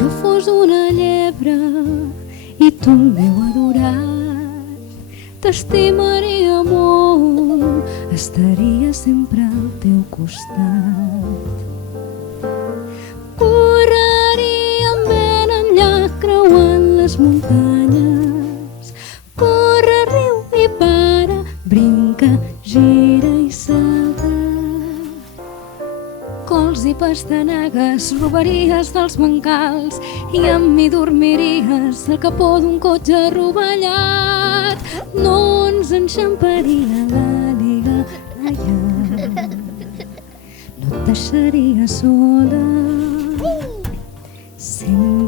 jo fos una llebre i tu el meu adorat, t'estimaria molt, estaria sempre al teu costat. Correríem ben enllà creuant les muntanyes, corre, riu i para, brinca, gira i salta. Cols i pastanagues robaries dels bancals i amb mi dormiries al capó d'un cotxe rovellat. No ens enxamparia l'àliga allà, no et deixaria sola. Sempre